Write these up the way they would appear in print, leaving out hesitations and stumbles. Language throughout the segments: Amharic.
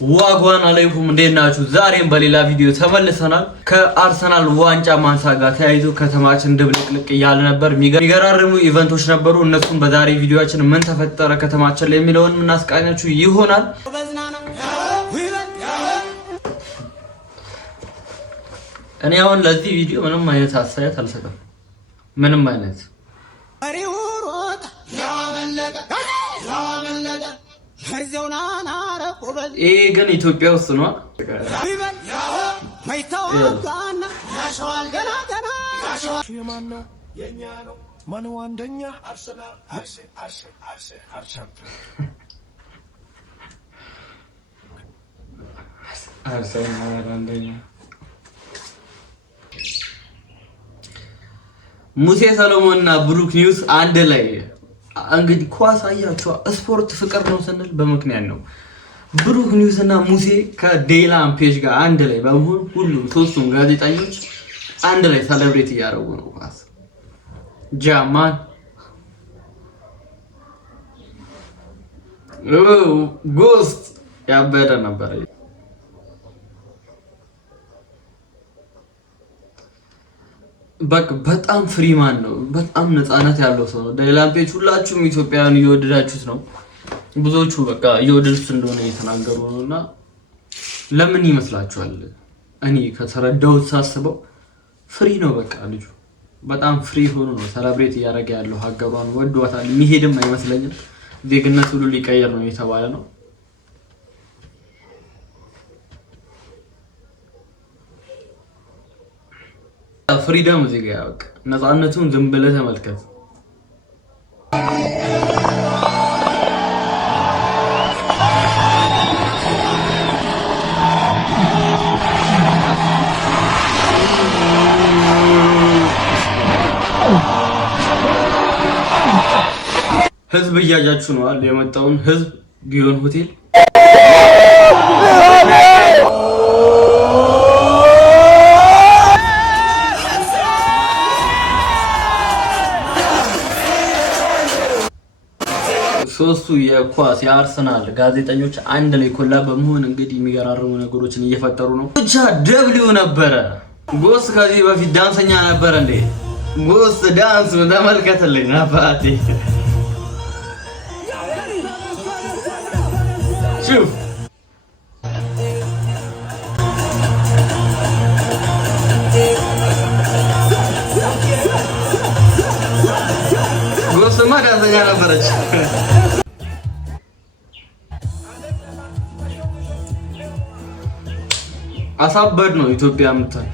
ዋጓን አለይኩም እንደናችሁ ዛሬም በሌላ ቪዲዮ ተመልሰናል ከአርሰናል ዋንጫ ማንሳት ጋር ተያይዞ ከተማችን ድብልቅልቅ ያለ ነበር የሚገራርሙ ኢቨንቶች ነበሩ እነሱም በዛሬ ቪዲዮአችን ምን ተፈጠረ ከተማችን ላይ የሚለውን እናስቃኛችሁ ይሆናል እኔ አሁን ለዚህ ቪዲዮ ምንም አይነት አስተያየት አልሰጠም ምንም አይነት ይሄ ግን ኢትዮጵያ ውስጥ ነው ሙሴ ሰሎሞንና ብሩክ ኒውስ አንድ ላይ እንግዲህ ኳስ አያችሁ ስፖርት ፍቅር ነው ስንል በመክንያት ነው ብሩክ ኒውስ እና ሙሴ ከዴላም ፔጅ ጋር አንድ ላይ በመሆን ሁሉም ሶስቱም ጋዜጠኞች አንድ ላይ ሰለብሬት ያደርጉ ነው ኳስ ጃማን ጎስት ያበደ ነበር በጣም ፍሪማን ነው በጣም ነፃነት ያለው ሰው ነው ዴላም ፔጅ ሁላችሁም ኢትዮጵያውያን እየወደዳችሁት ነው ብዙዎቹ በቃ እየወደዱት እንደሆነ እየተናገሩ ነውና ለምን ይመስላችኋል እኔ ከተረዳሁት ሳስበው ፍሪ ነው በቃ ልጁ በጣም ፍሪ ሆኖ ነው ሰለብሬት ያደረገ ያለው ሀገሯን ወዷታል የሚሄድም አይመስለኝም ዜግነት ሁሉ ሊቀየር ነው የተባለ ነው ፍሪደም እዚህ ጋር ያውቅ ነፃነቱን ዝም ብለህ ተመልከት ህዝብ እያያችሁ ነው አይደል የመጣውን ህዝብ ጊዮን ሆቴል ሶስቱ የኳስ የአርሰናል ጋዜጠኞች አንድ ላይ ኮላብ በመሆን እንግዲህ የሚገራርሙ ነገሮችን እየፈጠሩ ነው ብቻ ደብሊው ነበረ ጎስ ከዚህ በፊት ዳንሰኛ ነበር እንዴ ጎስ ዳንስ ተመልከተልኝ አባቴ ሹፍ ጎስ ዳንሰኛ ነበረች አሳበድ ነው ኢትዮጵያ ምታይ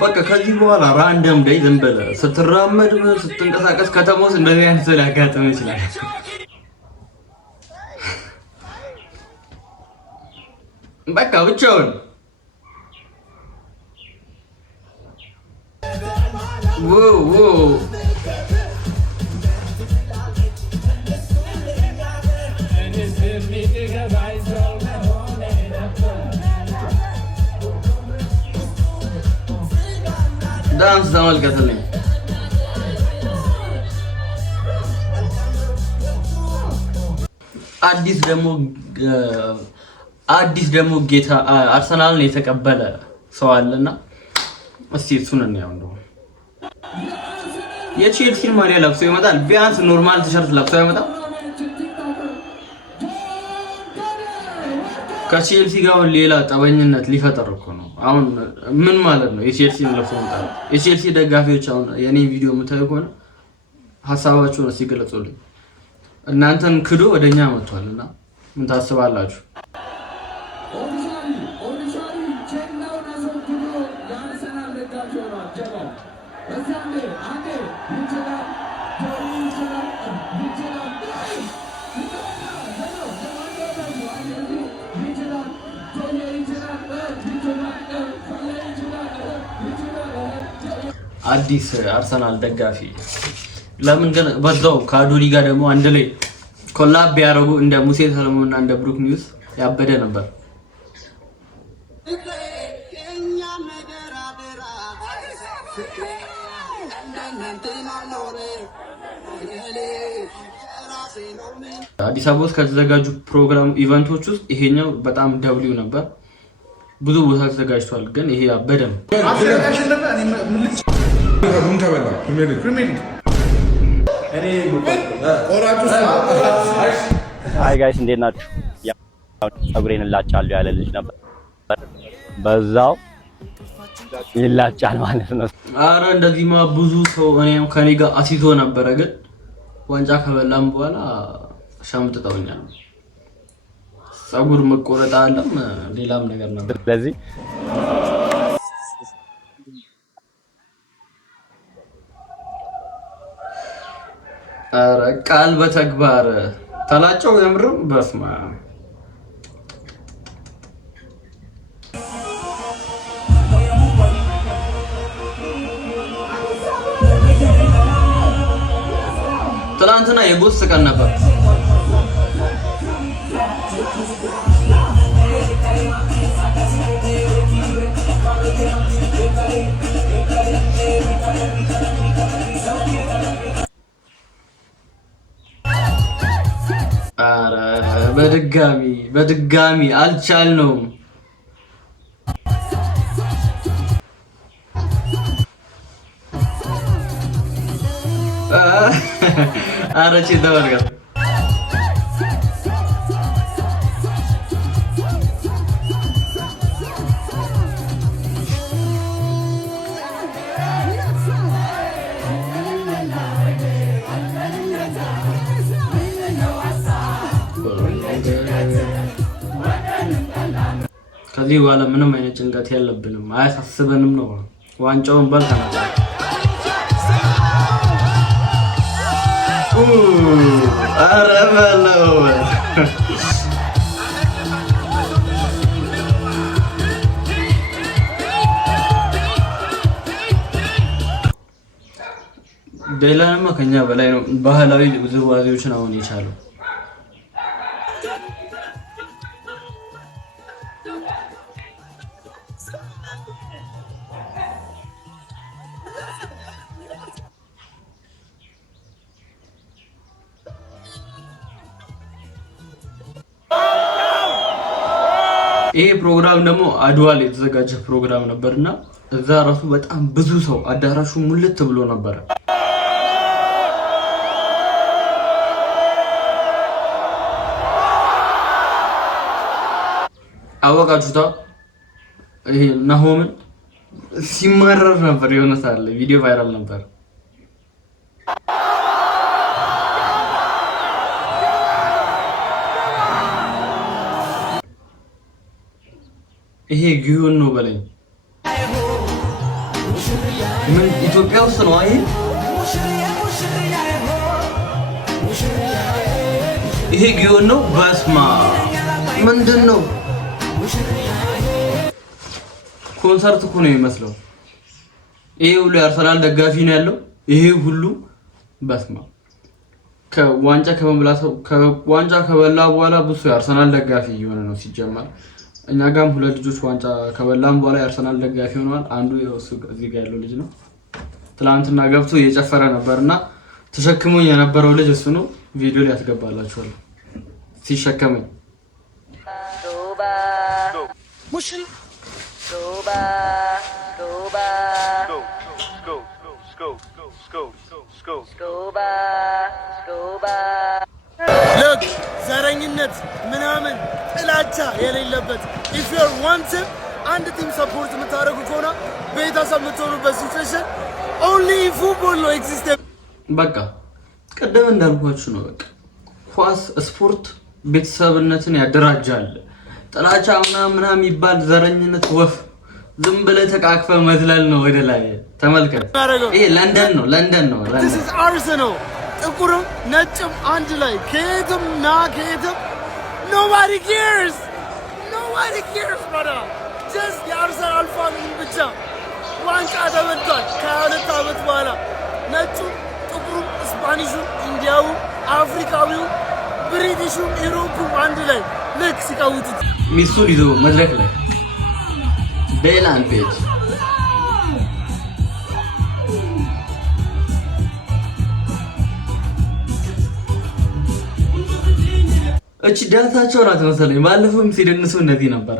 በቃ ከዚህ በኋላ ራንደም ዴይ ዝም ብለህ ስትራመድ ስትንቀሳቀስ ከተማው እንደዚህ አይነት ሊያጋጥም ይችላል በቃ ብቻውን ዎ ዳንስ ተመልከተልኝ አዲስ ደግሞ ጌታ አርሰናልን የተቀበለ ሰው አለና እስቲ እሱን እናየው ነው የቼልሲን ማሊያ ለብሶ ይመጣል ቢያንስ ኖርማል ቲሸርት ለብሶ ይመጣል ከቼልሲ ጋር ሌላ ጠበኝነት ሊፈጠር እኮ ነው አሁን ምን ማለት ነው የቼልሲን ለብሶ ይመጣል የቼልሲ ደጋፊዎች አሁን የኔ ቪዲዮ የምታዩ ከሆነ ሐሳባችሁን ሲገለጹልኝ እናንተን ክዶ ወደኛ መጥቷልና ምን ታስባላችሁ አዲስ አርሰናል ደጋፊ ለምን ግን በዛው ካዶሊ ጋር ደግሞ አንድ ላይ ኮላብ ያደረጉ እንደ ሙሴ ሰለሞንና እንደ ብሩክ ኒውስ ያበደ ነበር አዲስ አበባ ውስጥ ከተዘጋጁ ፕሮግራም ኢቨንቶች ውስጥ ይሄኛው በጣም ደብሊው ነበር። ብዙ ቦታ ተዘጋጅቷል፣ ግን ይሄ አበደ ነው። አይ ጋይስ እንዴት ናችሁ? ፀጉሬን እላጫለሁ ያለ ልጅ ነበር፣ በዛው ይላጫል ማለት ነው። አረ እንደዚህማ ብዙ ሰው እኔም ከኔ ጋር አሲቶ ነበረ፣ ግን ዋንጫ ከበላም በኋላ ሻምጥጠውኛል። ፀጉር መቆረጥ አለም ሌላም ነገር ነበር። ስለዚህ አረ ቃል በተግባር ተላጨው የምርም በስማ ትናንትና የቦስ ቀን ነበር። አረ በድጋሚ አልቻልነውም። አረ ተመልከት ከዚህ በኋላ ምንም አይነት ጭንቀት የለብንም፣ አያሳስበንም ነው። ዋንጫውን በልተናል። ኧረ በለው ዴላንማ ከኛ በላይ ነው። ባህላዊ ውዝዋዜዎችን አሁን የቻለው ይሄ ፕሮግራም ደግሞ አድዋ ላይ የተዘጋጀ ፕሮግራም ነበርና እዛ ራሱ በጣም ብዙ ሰው አዳራሹ ሙልት ብሎ ነበር። አወቃችሁታ? ይሄ ናሆምን ሲማረር ነበር። የሆነ ሳለ ቪዲዮ ቫይራል ነበር። ይሄ ጊዮን ነው በለኝ። ምን ኢትዮጵያ ውስጥ ነው? ይሄ ጊዮን ነው። በስማ ምንድን ነው? ኮንሰርት እኮ ነው የሚመስለው። ይሄ ሁሉ የአርሰናል ደጋፊ ነው ያለው። ይሄ ሁሉ በስማ ከዋንጫ ከበላ በኋላ ብዙ የአርሰናል ደጋፊ እየሆነ ነው ሲጀመር። እኛ ጋርም ሁለት ልጆች ዋንጫ ከበላም በኋላ የአርሰናል ደጋፊ ሆነዋል። አንዱ እዚህ ጋር ያለው ልጅ ነው። ትላንትና ገብቶ እየጨፈረ ነበርና ተሸክሞኝ የነበረው ልጅ እሱ ነው። ቪዲዮ ላይ ያስገባላችኋል ሲሸከመኝ። ዘረኝነት ምናምን ጥላቻ የሌለበት if you want አንድ ቲም ሰፖርት የምታደርጉ ከሆነ ቤተሰብ የምትሆኑበት ሲቹዌሽን only football ነው ኤግዚስት። በቃ ቀደም እንዳልኳችሁ ነው። በቃ ኳስ ስፖርት ቤተሰብነትን ያደራጃል። ጥላቻ ምናምን የሚባል ዘረኝነት ወፍ ዝም ብለህ ተቃቅፈ መዝለል ነው ወደ ላይ። ተመልከት፣ ይሄ ለንደን ነው። this is Arsenal ጥቁርም ነጭም አንድ ላይ ከየትም ና ከየትም nobody cares brother just የአርሰናል ፋን ብቻ ዋንጫ ተበልቷል ከ22 ዓመት በኋላ። ነጩ ጥቁሩም ስፓኒሹ ኢንዲያው አፍሪካዊው ብሪቲሹ ኢሮፑ አንድ ላይ ልክ ሲቃውቱት ሚስቱን ይዞ መድረክ ላይ ቤላን ፔጅ እቺ ዳንሳቸው ናት መሰለኝ። ባለፈውም ሲደንሱ እንደዚህ ነበር።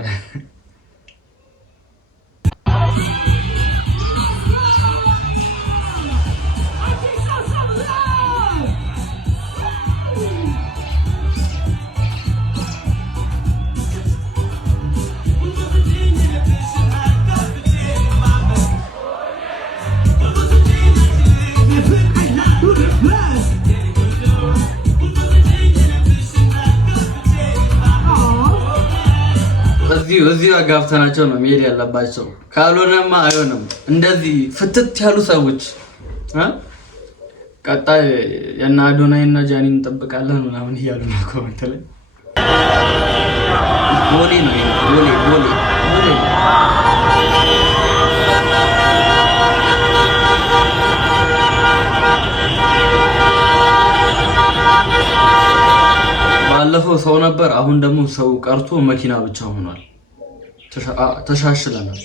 እዚህ አጋብተናቸው ነው መሄድ ያለባቸው። ካልሆነማ አይሆንም። እንደዚህ ፍትት ያሉ ሰዎች ቀጣይ የና አዶናይና ጃኒ እንጠብቃለን ምናምን እያሉ ነው ኮሜንት ላይ። ቦሌ ነው ቦሌ ባለፈው ሰው ነበር፣ አሁን ደግሞ ሰው ቀርቶ መኪና ብቻ ሆኗል። ተሻሽለናል።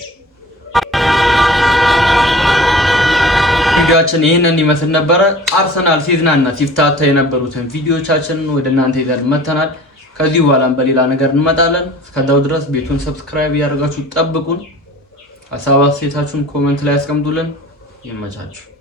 ቪዲዮአችን ይሄንን ይመስል ነበረ። አርሰናል ሲዝናና ሲፍታታ የነበሩትን ቪዲዮቻችንን ወደ እናንተ ይዘን መተናል። ከዚህ በኋላም በሌላ ነገር እንመጣለን። እስከዛው ድረስ ቤቱን ሰብስክራይብ ያደርጋችሁ ጠብቁን። ሀሳብ አስተያየታችሁን ኮሜንት ላይ አስቀምጡልን። ይመቻችሁ።